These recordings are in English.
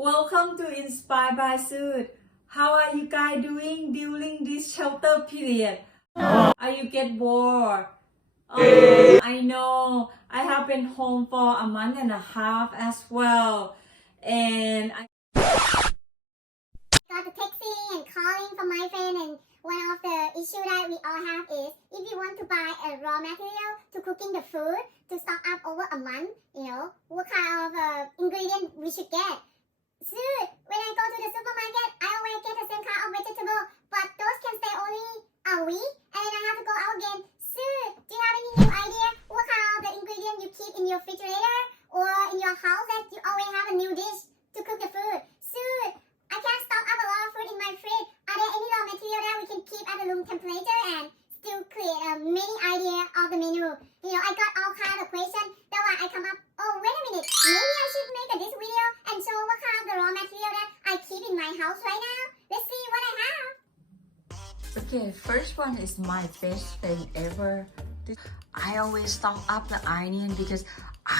Welcome to Inspire by Sood. How are you guys doing during this shelter period? Are you get bored? I know. I have been home for a month and a half as well. And I got the texting and calling from my friend, and one of the issue that we all have is if you want to buy a raw material to cooking the food to stock up over a month, what kind of ingredient we should get. So when I go to the supermarket, I always get the same kind of vegetable, but those can stay only a week, and then I have to go out again. So do you have any new idea what kind of the ingredient you keep in your refrigerator or in your house that you always have a new dish to cook the food? So I can't stock up a lot of food in my fridge. Are there any raw material that we can keep at the room temperature and still create a mini idea of the menu? I got all kind of questions. That's why I come up, oh, wait a minute. Maybe I should make this video and show what kind of the raw material that I keep in my house right now. Let's see what I have. Okay, first one is my best thing ever. I always stock up the onion because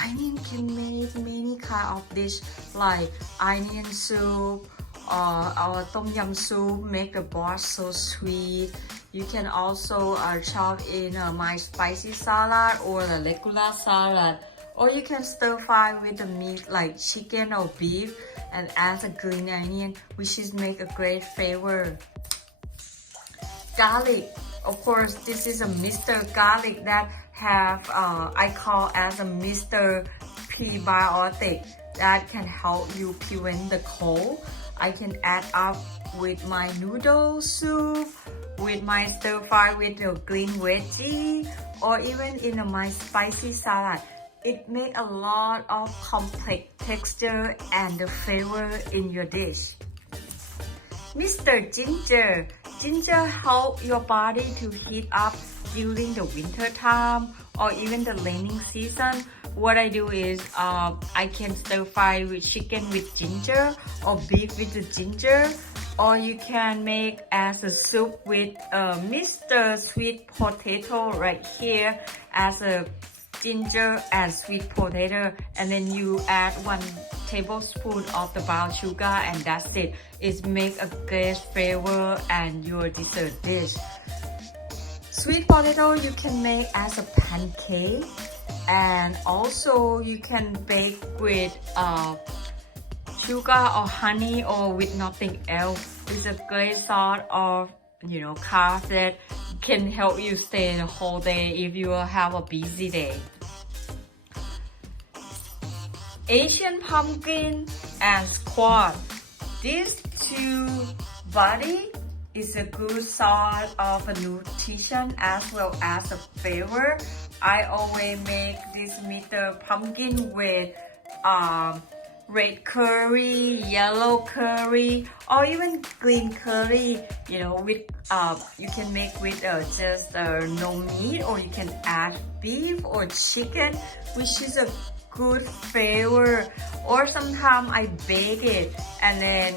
onion can make many kind of dish like onion soup or tom yum soup, make the broth so sweet. You can also chop in my spicy salad or the regular salad, or you can stir fry with the meat like chicken or beef and add a green onion, which is make a great flavor. Garlic, of course, this is a Mr. Garlic that have I call as a Mr. Prebiotic that can help you prevent the cold. I can add up with my noodle soup, with my stir fry with the green veggie, or even in my spicy salad. It makes a lot of complex texture and the flavor in your dish. Mr. Ginger. Ginger help your body to heat up during the winter time or even the raining season. What I do is I can stir fry with chicken with ginger or beef with the ginger, or you can make as a soup with Mr. Sweet Potato right here as a ginger and sweet potato, and then you add 1 tablespoon of the brown sugar, and that's it. It make a great flavor and your dessert dish. Sweet potato you can make as a pancake, and also you can bake with sugar or honey or with nothing else. It's a great sort of carb that can help you stay the whole day if you have a busy day. Asian pumpkin and squash. These two body is a good sort of a nutrition as well as a flavor. I always make this Mr. Pumpkin with red curry, yellow curry, or even green curry. With you can make with just no meat, or you can add beef or chicken, which is a good flavor. Or sometimes I bake it and then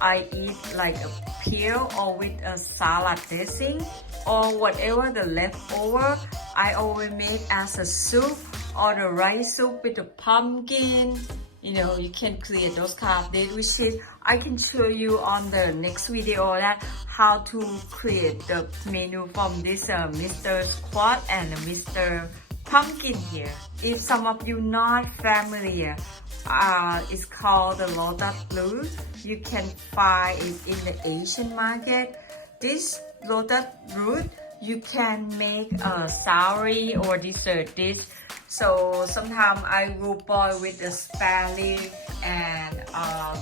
I eat like a peel or with a salad dressing, or whatever the leftover. I always make as a soup or the rice soup with the pumpkin. You can create those kind of dishes. I can show you on the next video that how to create the menu from this Mr. Squash and Mr. Pumpkin here. If some of you not familiar, it's called the lotus root. You can find it in the Asian market. This lotus root you can make a savory or dessert dish. So sometimes I will boil with the spare leaf and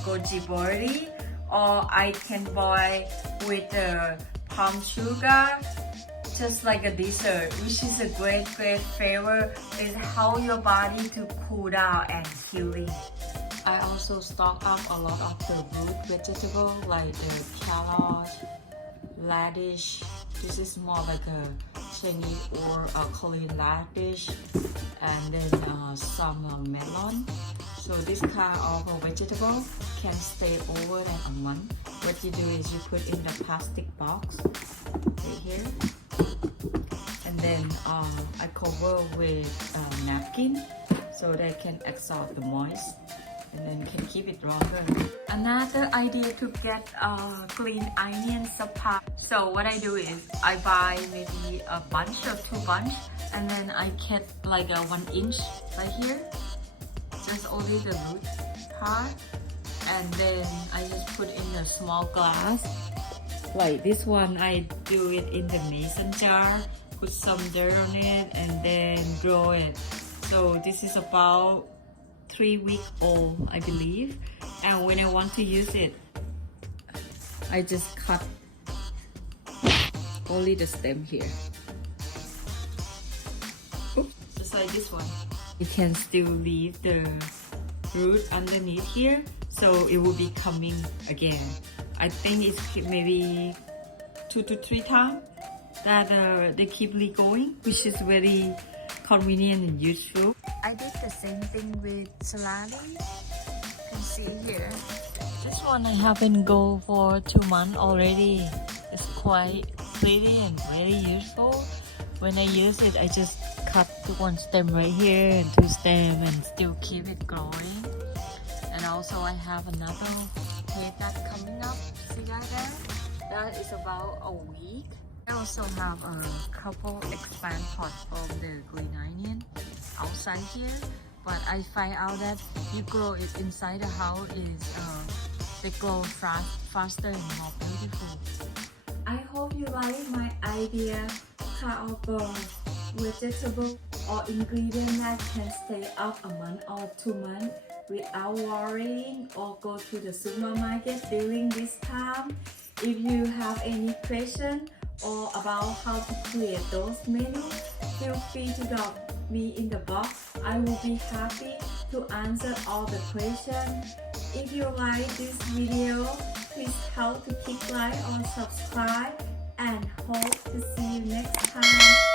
goji berry, or I can boil with the palm sugar, just like a dessert, which is a great flavor. It helps your body to cool down and healing. I also stock up a lot of the root vegetable like the carrot, radish. This is more like a Chinese or a Korean radish, and then some melon. So this kind of vegetable can stay over than a month. What you do is you put in the plastic box right here, and then I cover with a napkin so they can absorb the moist. and then can keep it longer. Another idea to get green onion supply. So what I do is I buy maybe a bunch or 2 bunch, and then I cut like a 1 inch right here, just only the root part, and then I just put in a small glass. Like this one, I do it in the mason jar, put some dirt on it, and then grow it. So this is about 3 weeks old, I believe. And when I want to use it, I just cut only the stem here. Oops, just like this one. You can still leave the root underneath here, so it will be coming again. I think it's maybe 2 to 3 times that they keep going, which is very convenient and useful. I did the same thing with salami. You can see here. This one I haven't go for 2 months already. It's quite pretty and very useful. When I use it, I just cut 1 stem right here and 2 stems and still keep it growing. And also I have another head that's coming up. See guys there? That is about a week. I also have a couple expand pots from the green onion outside here, but I find out that you grow it inside the house is they grow faster and more beautiful. I hope you like my idea of vegetable or ingredient that can stay up a month or 2 months without worrying or go to the supermarket during this time. If you have any question or about how to create those menus, feel free to drop me in the box. I will be happy to answer all the questions. If you like this video, please help to click like or subscribe, and hope to see you next time.